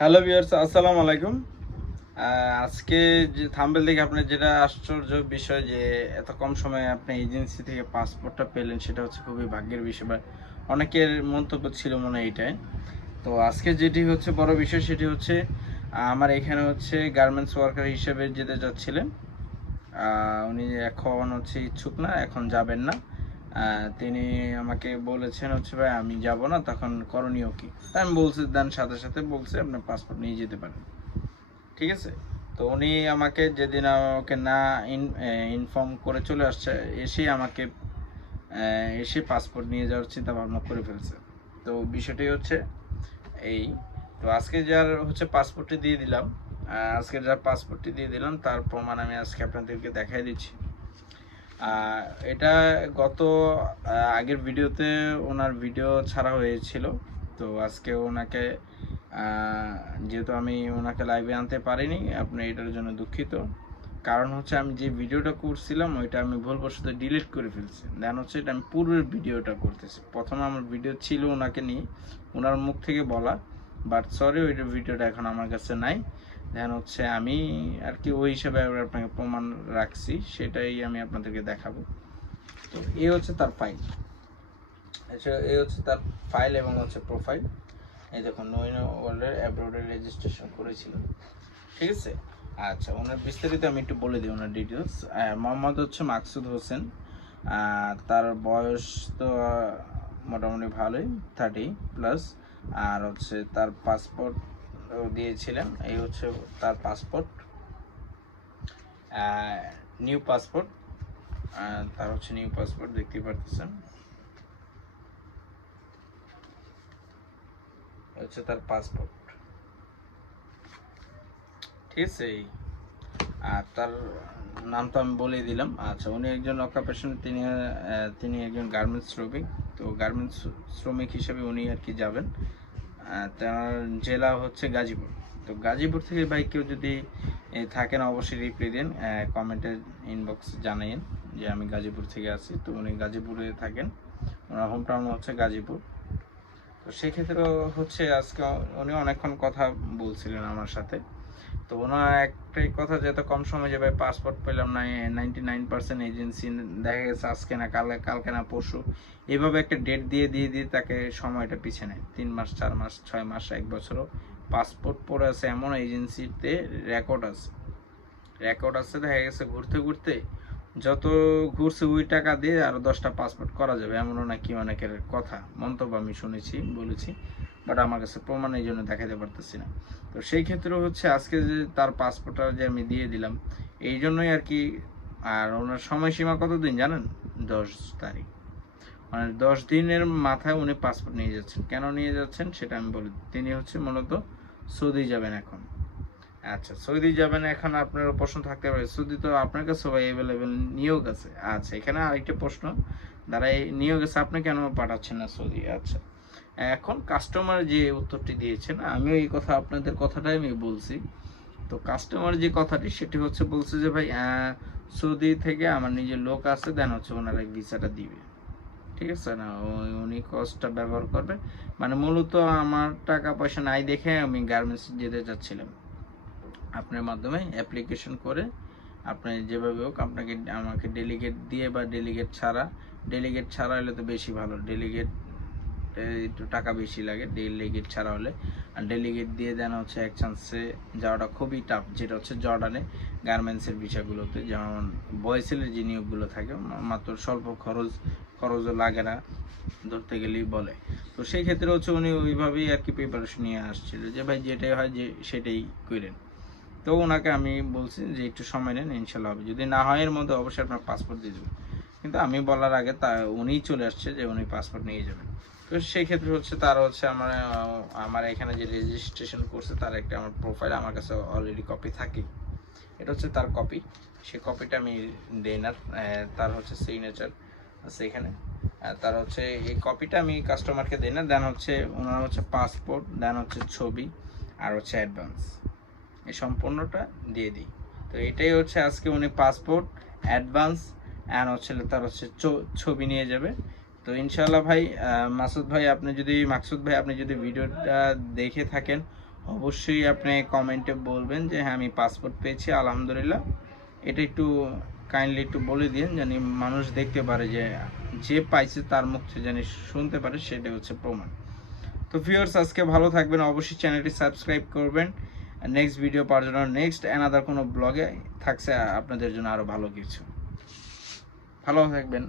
Hello viewers, আসসালামু আলাইকুম। আজকে যে থাম্বনেল দেখে আপনার যেটা আশ্চর্য বিষয় যে এত কম সময়ে আপনি এজেন্সি থেকে পাসপোর্টটা পেলেন, সেটা হচ্ছে খুবই ভাগ্যের বিষয় বা অনেকের মন্তব্য ছিল মনে হয় এইটাই। তো আজকে যেটি হচ্ছে বড় বিষয় সেটি হচ্ছে আমার এখানে হচ্ছে গার্মেন্টস ওয়ার্কার হিসেবে যেতে যাচ্ছিলেন। উনি এখন হচ্ছে ইচ্ছুক না, এখন যাবেন না। তিনি আমাকে বলেছেন হচ্ছে ভাই আমি যাব না, তখন করণীয় কি? তা আমি বলছি দেন, সাথে সাথে বলছে আপনার পাসপোর্ট নিয়ে যেতে পারেন। ঠিক আছে? তো উনি আমাকে যেদিন আমাকে না ইনফর্ম করে চলে আসছে, এসেই আমাকে এসে পাসপোর্ট নিয়ে যাওয়ার চিন্তা ভাবনা করে ফেলছে। তো বিষয়টি হচ্ছে এই, তো আজকে যার হচ্ছে পাসপোর্টটি দিয়ে দিলাম, আজকে যার পাসপোর্টটি দিয়ে দিলাম তার প্রমাণ আমি আজকে আপনাদেরকে দেখাই দিচ্ছি। এটা গত আগের ভিডিওতে ওনার ভিডিও ছাড়া হয়েছিল। তো আজকে ওনাকে যেহেতু আমি ওনাকে লাইভে আনতে পারিনি, আপনি এটার জন্য দুঃখিত। কারণ হচ্ছে আমি যে ভিডিওটা করছিলাম ওইটা আমি ভুলবশত ডিলিট করে ফেলছি। দেন হচ্ছে এটা আমি পূর্বের ভিডিওটা করতেছি। প্রথমে আমার ভিডিও ছিল ওনাকে নিয়ে, ওনার মুখ থেকে বলা, বাট সরি ওই ভিডিওটা এখন আমার কাছে নাই। দেন হচ্ছে আমি আর কি ওই হিসাবে আপনাকে প্রমাণ রাখছি, সেটাই আমি আপনাদেরকে দেখাবো। তো এই হচ্ছে তার ফাইল, আচ্ছা এই হচ্ছে তার ফাইল এবং হচ্ছে প্রোফাইল। এই দেখুন নইন ওয়ার্ল্ডের অ্যাব্রোডে রেজিস্ট্রেশন করেছিলেন। ঠিক আছে? আচ্ছা, ওনার বিস্তারিত আমি একটু বলে দিই ওনার ডিটেলস। মোহাম্মদ হচ্ছে মাকসুদ হোসেন। তার বয়স তো মোটামুটি ভালোই, 30+। আর হচ্ছে তার পাসপোর্ট দিয়েছিলেন, এই হচ্ছে তার পাসপোর্ট, নিউ পাসপোর্ট। তার হচ্ছে নিউ পাসপোর্ট, দেখতেই পারতেছেন হচ্ছে তার পাসপোর্ট। ঠিক আছে? আর তার নাম তো আমি বলেই দিলাম। আচ্ছা, উনি একজন অকুপেশন, তিনি একজন গার্মেন্টস শ্রমিক। তো গার্মেন্টস শ্রমিক হিসেবে উনি আর কি যাবেন। তার জেলা হচ্ছে গাজীপুর। তো গাজীপুর থেকে ভাই কেউ যদি থাকেন অবশ্যই রিপ্লাই দিন, কমেন্টে ইনবক্স জানাইন যে আমি গাজীপুর থেকে আছি। তো উনি গাজীপুরে থাকেন, ওনার হোম টাউন হচ্ছে গাজীপুর। তো সেক্ষেত্রে হচ্ছে আজকে উনি অনেকক্ষণ কথা বলছিলেন আমার সাথে। তো ওনার একটাই কথা যে এত কম সময় যে ভাই পাসপোর্ট পেলাম না, 99% এজেন্সি দেখা গেছে আজকে না কালকে, কালকে না পরশু, এভাবে একটা ডেট দিয়ে দিয়ে দিয়ে তাকে সময়টা পিছিয়ে নেয়। 3 মাস, 4 মাস, 6 মাস, 1 বছরও পাসপোর্ট পড়ে আছে, এমন এজেন্সিতে রেকর্ড আছে। রেকর্ড আছে, দেখা গেছে ঘুরতে ঘুরতে যত ঘুরছে ওই টাকা দিয়ে আরো 10টা পাসপোর্ট করা যাবে, এমনও নাকি অনেকের কথা, মন্তব্য আমি শুনেছি, বলেছি। বাট আমার কাছে প্রমাণ এই জন্য দেখাতে পারতেছি না। তো সেই ক্ষেত্রে হচ্ছে আজকে যে তার পাসপোর্টটা যে আমি দিয়ে দিলাম, এই জন্যই আর কি। আর ওনার সময়সীমা কতদিন জানেন? 10 তারিখ, মানে 10 দিনের মাথায় উনি পাসপোর্ট নিয়ে যাচ্ছেন। কেন নিয়ে যাচ্ছেন সেটা আমি বলি। তিনি হচ্ছে মূলত সৌদি যাবেন এখন। আচ্ছা, সৌদি যাবেন এখন, আপনার প্রশ্ন থাকতে পারে সৌদি তো আপনার কাছে সবাই অ্যাভেলেবেল নিয়োগ আছে। আচ্ছা, এখানে আরেকটা প্রশ্ন দাঁড়ায়, নিয়োগ আছে আপনি কেন পাঠাচ্ছেন না সৌদি? আচ্ছা, এখন কাস্টমার যে উত্তরটি দিয়েছেন, আমিও এই কথা আপনাদের কথাটাই আমি বলছি। তো কাস্টমার যে কথাটি সেটি হচ্ছে বলছে যে ভাই সৌদি থেকে আমার নিজের লোক আছে, দেন হচ্ছে ওনারা ভিসাটা দিবে। ঠিক আছে না, উনি কস্টটা ব্যবহার করবে। মানে মূলত আমার টাকা পয়সা নাই দেখে আমি গার্মেন্টস যেতে চাচ্ছিলাম। আপনার মাধ্যমে অ্যাপ্লিকেশন করে আপনি যেভাবে হোক আপনাকে আমাকে ডেলিগেট দিয়ে বা ডেলিগেট ছাড়া হলে তো বেশি ভালো। ডেলিগেট একটু টাকা বেশি লাগে ডেলিগেট ছাড়া হলে। আর ডেলিগেট দিয়ে দেন হচ্ছে এক চান্সে যাওয়াটা খুবই টাফ, যেটা হচ্ছে জর্ডানে গার্মেন্টসের বিষয়গুলোতে, যেমন বয়সেলের যে নিয়োগগুলো থাকে মাত্র স্বল্প খরচও লাগে না ধরতে গেলেই বলে। তো সেই ক্ষেত্রে হচ্ছে উনি ওইভাবেই আর কি প্রিপারেশন নিয়ে আসছিল যে ভাই যেটাই হয় যে সেটাই করেন। তো ওনাকে আমি বলছি যে একটু সময় নেন, ইনশাল্লাহ হবে। যদি না হয় এর মধ্যে অবশ্যই আপনার পাসপোর্ট দিয়ে দেবেন। কিন্তু আমি বলার আগে তা উনিই চলে আসছে যে উনি পাসপোর্ট নিয়ে যাবেন। তো সেই ক্ষেত্রে হচ্ছে তার হচ্ছে আমার আমার এখানে যে রেজিস্ট্রেশন করছে তার একটা আমার প্রোফাইল আমার কাছে অলরেডি কপি থাকে। এটা হচ্ছে তার কপি। সেই কপিটা আমি দেই না, তার হচ্ছে সিগনেচার আছে এখানে। তার হচ্ছে এই কপিটা আমি কাস্টমারকে দিই না। দেন হচ্ছে ওনার হচ্ছে পাসপোর্ট, দেন হচ্ছে ছবি, আর হচ্ছে অ্যাডভান্স, এই সম্পূর্ণটা দিয়ে দিই। তো এটাই হচ্ছে আজকে উনি পাসপোর্ট, অ্যাডভান্স অ্যান্ড হচ্ছে তার হচ্ছে ছবি নিয়ে যাবে। তো ইনশাল্লাহ ভাই, মাকসুদ ভাই আপনি যদি ভিডিওটা দেখে থাকেন অবশ্যই আপনি কমেন্টে বলবেন যে হ্যাঁ আমি পাসপোর্ট পেয়েছি আলহামদুলিল্লাহ। এটা একটু কাইন্ডলি একটু বলে দিন, জানি মানুষ দেখতে পারে যে যে পাইছে তার মুখ থেকে জানি শুনতে পারে, সেটাই হচ্ছে প্রমাণ। তো ভিউয়ার্স, আজকে ভালো থাকবেন, অবশ্যই চ্যানেলটি সাবস্ক্রাইব করবেন। নেক্সট ভিডিও পাওয়ার জন্য নেক্সট অ্যানাদার কোনো ব্লগে থাকছে আপনাদের জন্য আরও ভালো কিছু। ভালো থাকবেন।